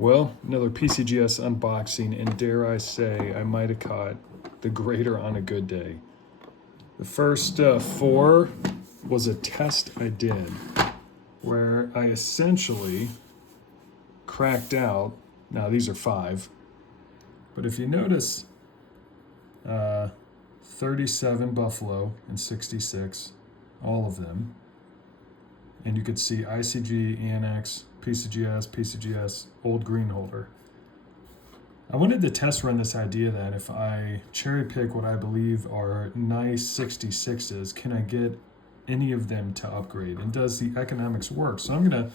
Well, another PCGS unboxing, and dare I say, I might have caught the grader on a good day. The first four was a test I did where I essentially cracked out. Now, these are five, but if you notice, 37 Buffalo and 66, all of them. And you could see ICG, Annex, PCGS, old green holder. I wanted to test run this idea that if I cherry pick what I believe are nice 66s, can I get any of them to upgrade? And does the economics work? So I'm going to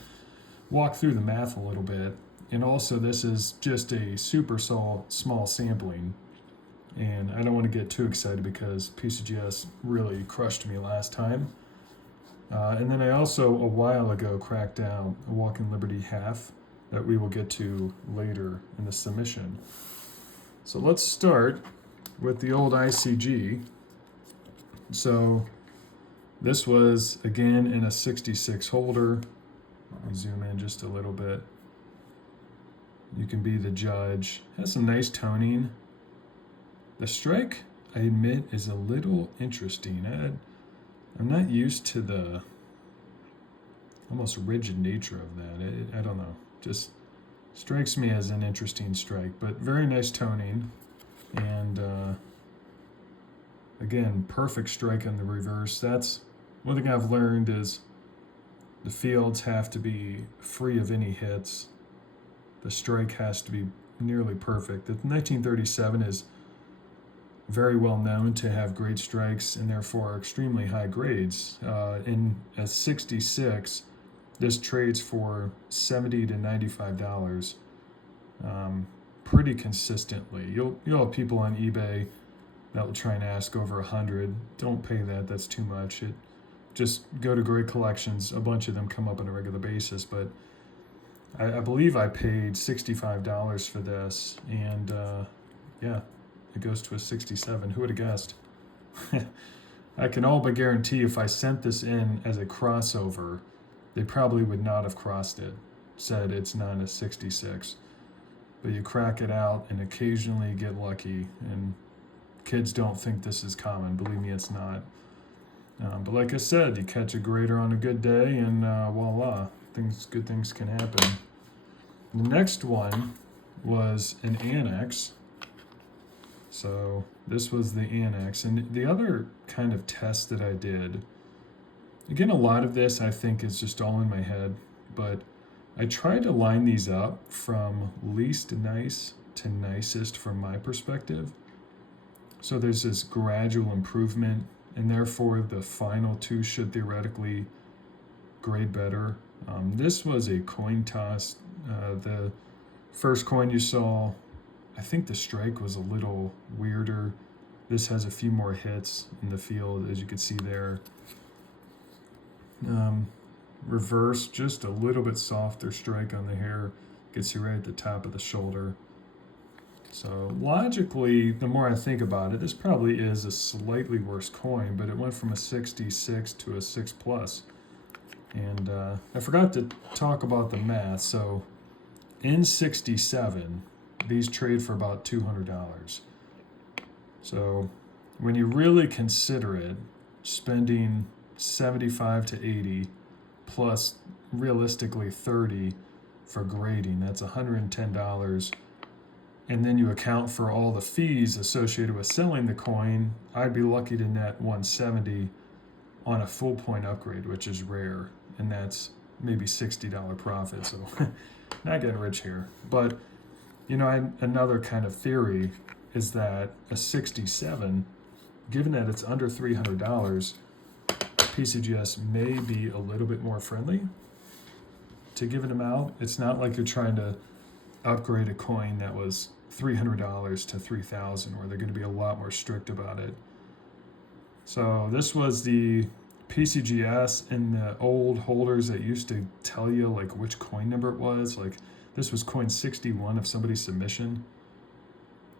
walk through the math a little bit. And also, this is just a super small sampling. And I don't want to get too excited because PCGS really crushed me last time. And then I also, a while ago, cracked down a Walking Liberty half that we will get to later in the submission. So let's start with the old ICG. So this was, again, in a 66 holder. Let me zoom in just a little bit. You can be the judge. Has some nice toning. The strike, I admit, is a little interesting. I'm not used to the almost rigid nature of that. I don't know. Just strikes me as an interesting strike, but very nice toning. And again, perfect strike on the reverse. That's one thing I've learned is the fields have to be free of any hits. The strike has to be nearly perfect. The 1937 is very well known to have great strikes and therefore extremely high grades. In a 66, this trades for $70 to $95 pretty consistently. You'll have people on eBay that will try and ask over $100. Don't pay that. That's too much. Just go to great collections. A bunch of them come up on a regular basis, but I believe I paid $65 for this, and yeah. It goes to a 67. Who would have guessed? I can all but guarantee if I sent this in as a crossover, they probably would not have crossed it, said it's not a 66. But you crack it out and occasionally get lucky, and kids don't think this is common. Believe me, it's not. But like I said, you catch a grader on a good day, and voila, good things can happen. The next one was an Annex. So this was the Annex. And the other kind of test that I did, again, a lot of this I think is just all in my head, but I tried to line these up from least nice to nicest from my perspective. So there's this gradual improvement, and therefore the final two should theoretically grade better. This was a coin toss. The first coin you saw, I think the strike was a little weirder. This has a few more hits in the field, as you can see there. Reverse, just a little bit softer strike on the hair. Gets you right at the top of the shoulder. So logically, the more I think about it, this probably is a slightly worse coin, but it went from a 66 to a 6+. And I forgot to talk about the math. So in 67, these trade for about $200. So when you really consider it, spending 75 to 80 plus realistically 30 for grading, that's $110. And then you account for all the fees associated with selling the coin, I'd be lucky to net 170 on a full point upgrade, which is rare. And that's maybe $60 profit. So not getting rich here. But you know, another kind of theory is that a 67, given that it's under $300, PCGS may be a little bit more friendly to giving them out. It's not like you're trying to upgrade a coin that was $300 to $3,000, where they're going to be a lot more strict about it. So this was the PCGS in the old holders that used to tell you like which coin number it was. Like, this was coin 61 of somebody's submission.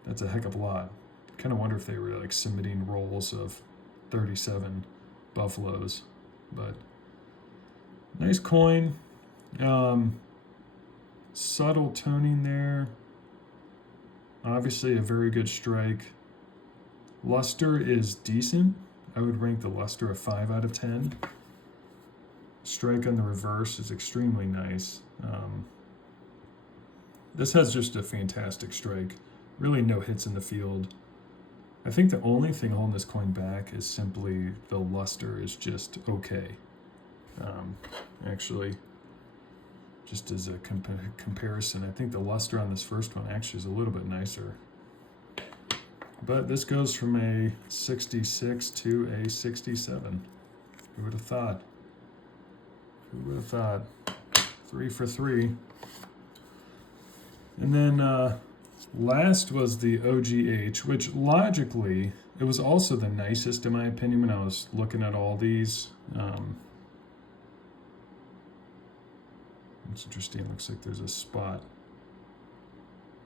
That's a heck of a lot. Kind of wonder if they were like submitting rolls of 37 Buffaloes. But nice coin. subtle toning there. Obviously a very good strike. Luster is decent. I would rank the luster a 5 out of 10. Strike on the reverse is extremely nice. This has just a fantastic strike. Really no hits in the field. I think the only thing holding this coin back is simply the luster is just okay. Actually, just as a comparison, I think the luster on this first one actually is a little bit nicer. But this goes from a 66 to a 67. Who would have thought? Who would have thought? 3 for 3. And then last was the OGH, which logically, it was also the nicest in my opinion when I was looking at all these. It's interesting, looks like there's a spot.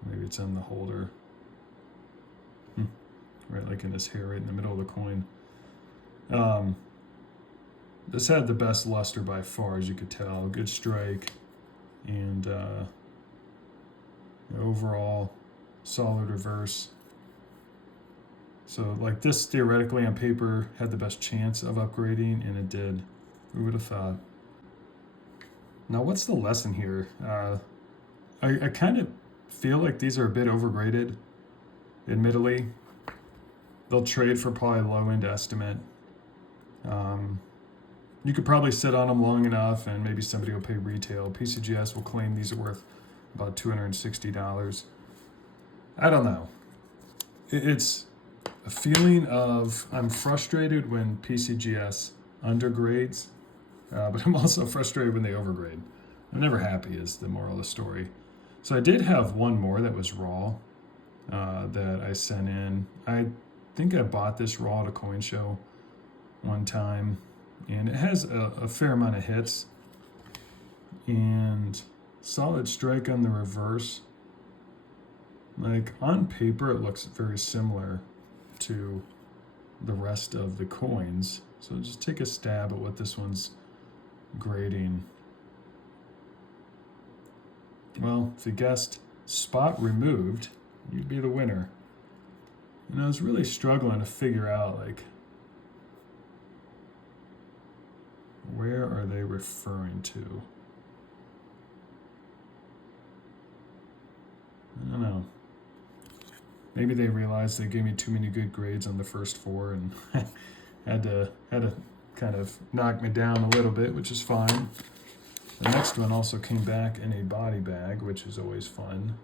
Maybe it's on the holder. Right, like in his hair, right in the middle of the coin. This had the best luster by far, as you could tell. Good strike, and overall solid reverse. So like this theoretically on paper had the best chance of upgrading, and it did. Who would have thought? Now what's the lesson here? I kind of feel like these are a bit overgraded, admittedly. They'll trade for probably low end estimate. You could probably sit on them long enough and maybe somebody will pay retail. PCGS will claim these are worth about $260. I don't know. It's a feeling of I'm frustrated when PCGS undergrades, but I'm also frustrated when they overgrade. I'm never happy is the moral of the story. So I did have one more that was raw that I sent in. I think I bought this raw at a coin show one time, and it has a fair amount of hits and solid strike on the reverse. Like on paper it looks very similar to the rest of the coins, so just take a stab at what this one's grading. Well, if you guessed spot removed, you'd be the winner. And I was really struggling to figure out, like, where are they referring to? I don't know. Maybe they realized they gave me too many good grades on the first 4 and had to kind of knock me down a little bit, which is fine. The next one also came back in a body bag, which is always fun.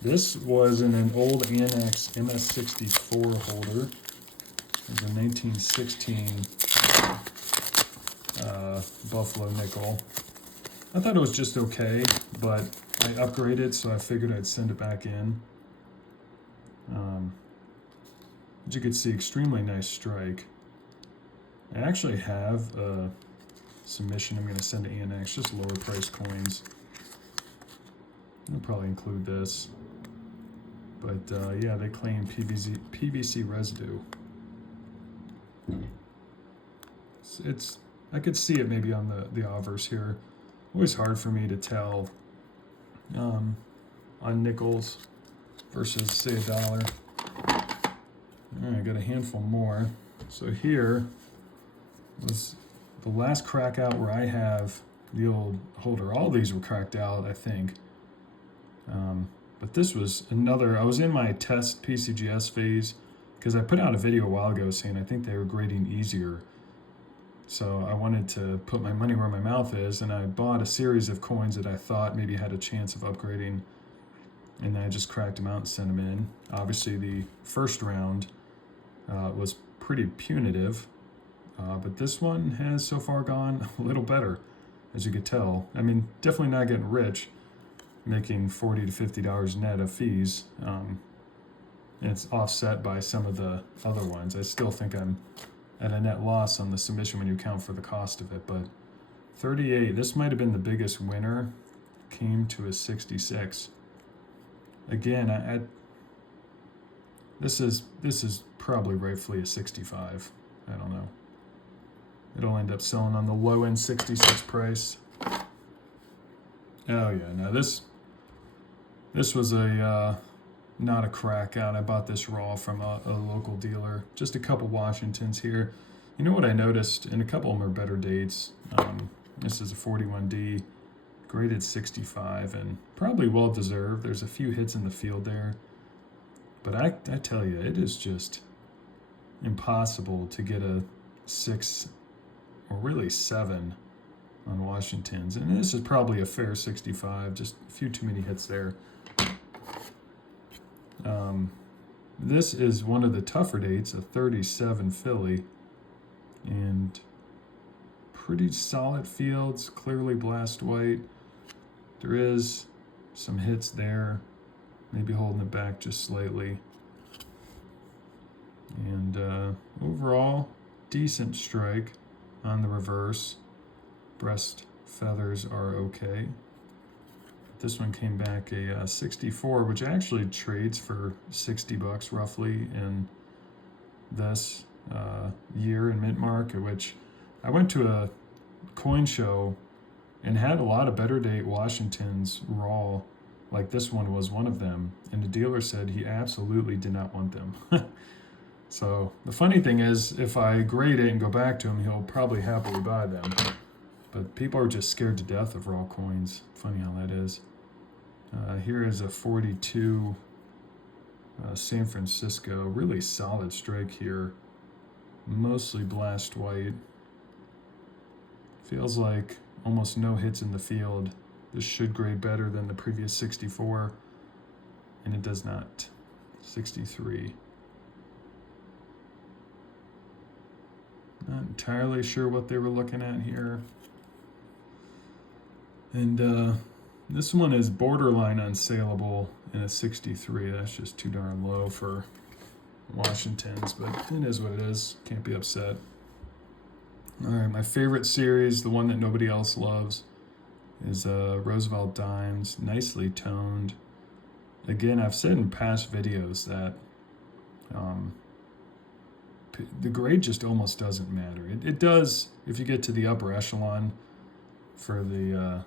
This was in an old Annex MS64 holder. It was a 1916 Buffalo nickel. I thought it was just okay, but I upgraded, so I figured I'd send it back in. As you can see, extremely nice strike. I actually have a submission I'm going to send to Annex, just lower price coins. I'll probably include this. But yeah, they claim PVC residue. I could see it maybe on the obverse here. Always hard for me to tell on nickels versus say $1. All right, I got a handful more. So here was the last crack out where I have the old holder. All these were cracked out, I think. But this was another, I was in my test PCGS phase because I put out a video a while ago saying I think they were grading easier. So I wanted to put my money where my mouth is, and I bought a series of coins that I thought maybe had a chance of upgrading, and then I just cracked them out and sent them in. Obviously the first round was pretty punitive, but this one has so far gone a little better, as you could tell. I mean, definitely not getting rich, making $40 to $50 net of fees, and it's offset by some of the other ones. I still think I'm at a net loss on the submission when you account for the cost of it, but 38, this might have been the biggest winner, came to a 66. Again, this is probably rightfully a 65. I don't know. It'll end up selling on the low end 66 price. Oh yeah, no, this was a not a crack out. I bought this raw from a local dealer. Just a couple Washingtons here. You know what I noticed, and a couple of them are better dates. This is a 41D, graded 65, and probably well deserved. There's a few hits in the field there, but I tell you, it is just impossible to get a 6 or really 7 on Washingtons, and this is probably a fair 65. Just a few too many hits there. This is one of the tougher dates, a 37 Philly, and pretty solid fields, clearly blast white. There is some hits there, maybe holding it back just slightly. And overall, decent strike on the reverse. Breast feathers are okay. This one came back a 64, which actually trades for $60 roughly in this year in mint market, which I went to a coin show and had a lot of better date Washingtons raw, like this one was one of them, and the dealer said he absolutely did not want them. So the funny thing is, if I grade it and go back to him, he'll probably happily buy them. But people are just scared to death of raw coins. Funny how that is. Here is a 42 San Francisco. Really solid strike here. Mostly blast white. Feels like almost no hits in the field. This should grade better than the previous 64. And it does not. 63. Not entirely sure what they were looking at here. And this one is borderline unsaleable in a 63. That's just too darn low for Washingtons, but it is what it is. Can't be upset. All right, my favorite series, the one that nobody else loves, is Roosevelt Dimes. Nicely toned. Again, I've said in past videos that the grade just almost doesn't matter. It does if you get to the upper echelon for the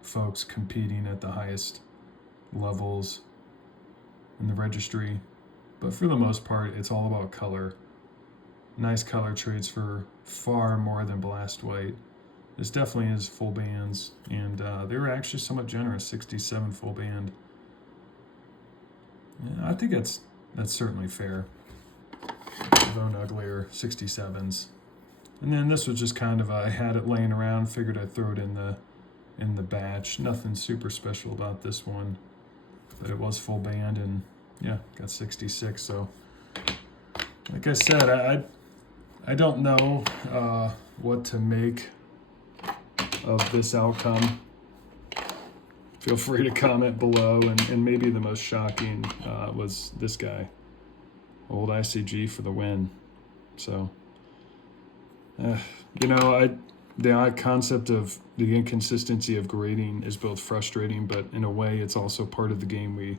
folks competing at the highest levels in the registry. But for the most part, it's all about color. Nice color trades for far more than blast white. This definitely is full bands, and they were actually somewhat generous, 67 full band. Yeah, I think that's certainly fair. Though uglier 67s. And then this was just kind of I had it laying around, figured I'd throw it in the batch. Nothing super special about this one, but it was full band, and yeah, got 66. So like I said, I don't know what to make of this outcome. Feel free to comment below, and maybe the most shocking was this guy. Old ICG for the win. So, the concept of the inconsistency of grading is both frustrating, but in a way it's also part of the game we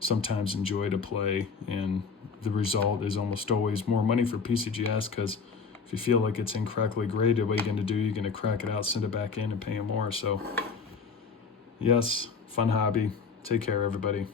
sometimes enjoy to play, and the result is almost always more money for PCGS, because if you feel like it's incorrectly graded, what are you going to do? You're going to crack it out, send it back in, and pay them more. So, yes, fun hobby. Take care, everybody.